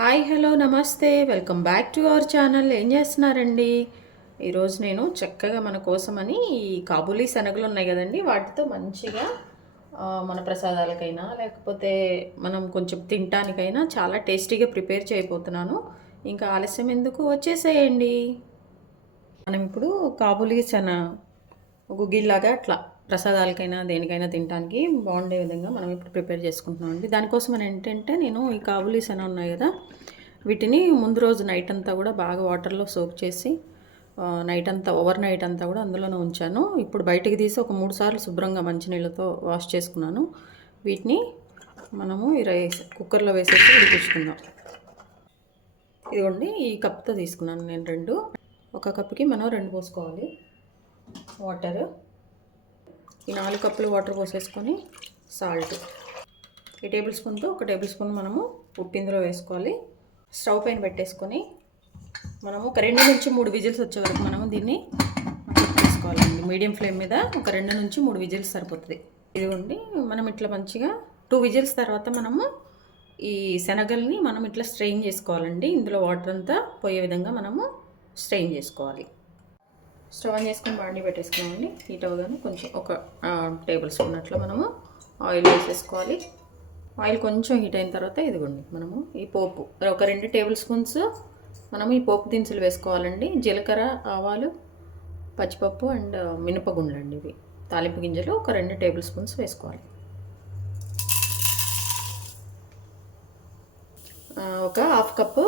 Hi hello నమస్తే welcome back to our channel. ఏం చేస్తున్నారండి? ఈరోజు నేను చక్కగా మన కోసమని ఈ కాబూలీ శనగలు ఉన్నాయి కదండి, వాటితో మంచిగా మన ప్రసాదాలకైనా లేకపోతే మనం కొంచెం తినటానికైనా చాలా టేస్టీగా ప్రిపేర్ చేయబోతున్నాను. ఇంకా ఆలస్యం ఎందుకు, వచ్చేసేయండి. మనం ఇప్పుడు కాబూలీ గుగ్గిల్లాగా అట్లా ప్రసాదాలకైనా దేనికైనా తినడానికి బాగుండే విధంగా మనం ఇప్పుడు ప్రిపేర్ చేసుకుంటున్నాం అండి. దానికోసం ఏంటంటే నేను ఈ కాబూలీ శనగ ఉన్నాయి కదా, వీటిని ముందు రోజు నైట్ అంతా కూడా బాగా వాటర్లో సోక్ చేసి నైట్ అంతా ఓవర్ నైట్ అంతా కూడా అందులోనే ఉంచాను. ఇప్పుడు బయటికి తీసి ఒక 3 సార్లు శుభ్రంగా మంచినీళ్ళతో వాష్ చేసుకున్నాను. వీటిని మనము ఈ రైస్ కుక్కర్లో వేసేసి ఉడికించుకుందాం. ఇదిగోండి, ఈ కప్తో తీసుకున్నాను నేను 2. ఒక కప్పుకి మనం 2 పోసుకోవాలి వాటర్. ఈ 4 కప్పులు వాటర్ పోసేసుకొని సాల్ట్ ఈ టేబుల్ స్పూన్తో 1 టేబుల్ స్పూన్ మనము ఉప్పు ఇందులో వేసుకోవాలి. స్టవ్ పైన పెట్టేసుకొని మనము ఒక 2 నుంచి 3 విజిల్స్ వచ్చే వరకు మనము దీన్ని చేసుకోవాలండి. మీడియం ఫ్లేమ్ మీద ఒక 2 నుంచి 3 విజిల్స్ సరిపోతుంది. ఇదిగోండి, మనం ఇట్లా మంచిగా 2 విజిల్స్ తర్వాత మనము ఈ శనగల్ని మనం ఇట్లా స్ట్రెయిన్ చేసుకోవాలండి. ఇందులో వాటర్ అంతా పోయే విధంగా మనము స్ట్రెయిన్ చేసుకోవాలి. స్టవ్ ఆన్ చేసుకొని బాండీ పెట్టేసుకున్నామండి. హీట్ అవగానే కొంచెం ఒక టేబుల్ స్పూన్ అట్లా మనము ఆయిల్ వేసేసుకోవాలి. ఆయిల్ కొంచెం హీట్ అయిన తర్వాత ఇదిగోండి, మనము ఈ పోపు ఒక 2 టేబుల్ స్పూన్స్ మనము ఈ పోపు దినుసులు వేసుకోవాలండి. జీలకర్ర, ఆవాలు, పచ్చిపప్పు అండ్ మినపగుండ్లు అండి. ఇవి తాలింపు గింజలు ఒక 2 టేబుల్ స్పూన్స్ వేసుకోవాలి. ఒక హాఫ్ కప్పు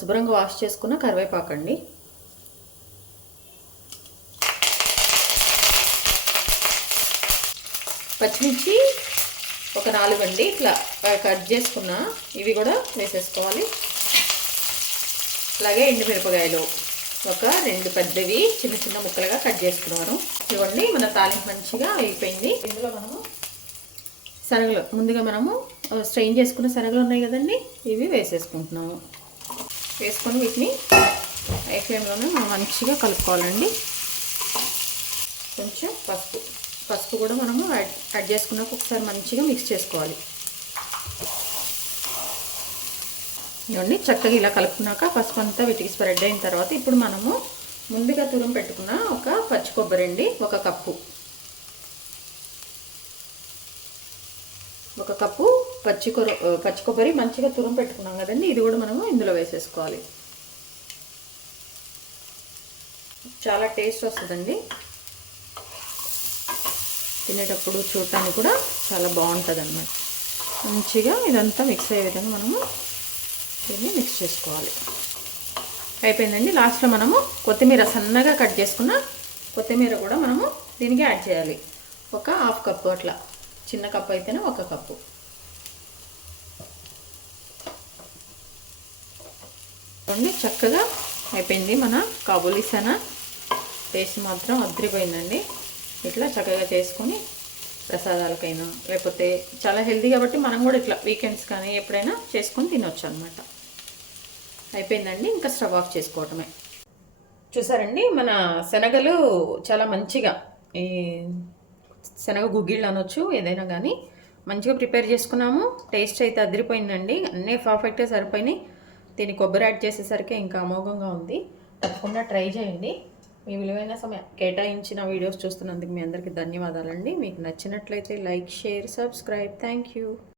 శుభ్రంగా వాష్ చేసుకున్న కరివేపాకండి. పచ్చిమిర్చి ఒక 4 అండి, ఇట్లా కట్ చేసుకున్న ఇవి కూడా వేసేసుకోవాలి. అలాగే ఎండుమిరపకాయలు ఒక 2 పెద్దవి చిన్న చిన్న ముక్కలుగా కట్ చేసుకున్నాను. ఇవ్వండి, మన తాలింపు మంచిగా అయిపోయింది. ఇందులో మనము శనగలు ముందుగా మనము స్ట్రెయిన్ చేసుకున్న శనగలు ఉన్నాయి కదండి, ఇవి వేసేసుకుంటున్నాము. వేసుకొని వీటిని హై ఫ్లేమ్లోనే మనం మంచిగా కలుపుకోవాలండి. కొంచెం పసుపు కూడా మనము యాడ్ చేసుకున్నాక ఒకసారి మంచిగా మిక్స్ చేసుకోవాలి. ఇవన్నీ చక్కగా ఇలా కలుపుకున్నాక పసుపు అంతా వీటికి స్ప్రెడ్ అయిన తర్వాత ఇప్పుడు మనము ముందుగా తురుము పెట్టుకున్న ఒక పచ్చి కొబ్బరి అండి, ఒక కప్పు పచ్చి కొబ్బరి మంచిగా తురుము పెట్టుకున్నాం కదండి, ఇది కూడా మనము ఇందులో వేసేసుకోవాలి. చాలా టేస్ట్ వస్తుందండి, తినేటప్పుడు చూడటానికి కూడా చాలా బాగుంటుంది అన్నమాట. మంచిగా ఇదంతా మిక్స్ అయ్యే విధంగా మనము దీన్ని మిక్స్ చేసుకోవాలి. అయిపోయిందండి. లాస్ట్లో మనము కొత్తిమీర సన్నగా కట్ చేసుకున్న కొత్తిమీర కూడా మనము దీనికి యాడ్ చేయాలి. ఒక హాఫ్ కప్పు అట్లా, చిన్న కప్పు అయితేనే 1 కప్పు. చక్కగా అయిపోయింది మన కాబూలీ శనగ. టేస్ట్ మాత్రం అదిరిపోయిందండి. ఇట్లా చక్కగా చేసుకొని ప్రసాదాలకైనా లేకపోతే చాలా హెల్తీ కాబట్టి మనం కూడా ఇట్లా వీకెండ్స్ కానీ ఎప్పుడైనా చేసుకొని తినొచ్చు అనమాట. అయిపోయిందండి, ఇంకా స్టవ్ ఆఫ్ చేసుకోవటమే. చూసారండి, మన శనగలు చాలా మంచిగా ఈ శనగ గుగ్గిళ్ళు అనొచ్చు, ఏదైనా కానీ మంచిగా ప్రిపేర్ చేసుకున్నాము. టేస్ట్ అయితే అదిరిపోయిందండి, అన్నీ పర్ఫెక్ట్గా సరిపోయినాయి. దీన్ని కొబ్బరి యాడ్ చేసేసరికి ఇంకా అమోఘంగా ఉంది. తప్పకుండా ట్రై చేయండి. మీ విలువైన సమయం కేటాయించిన వీడియోస్ చూస్తున్నందుకు మీ అందరికీ ధన్యవాదాలండి. మీకు నచ్చినట్లయితే like, share, subscribe. Thank you.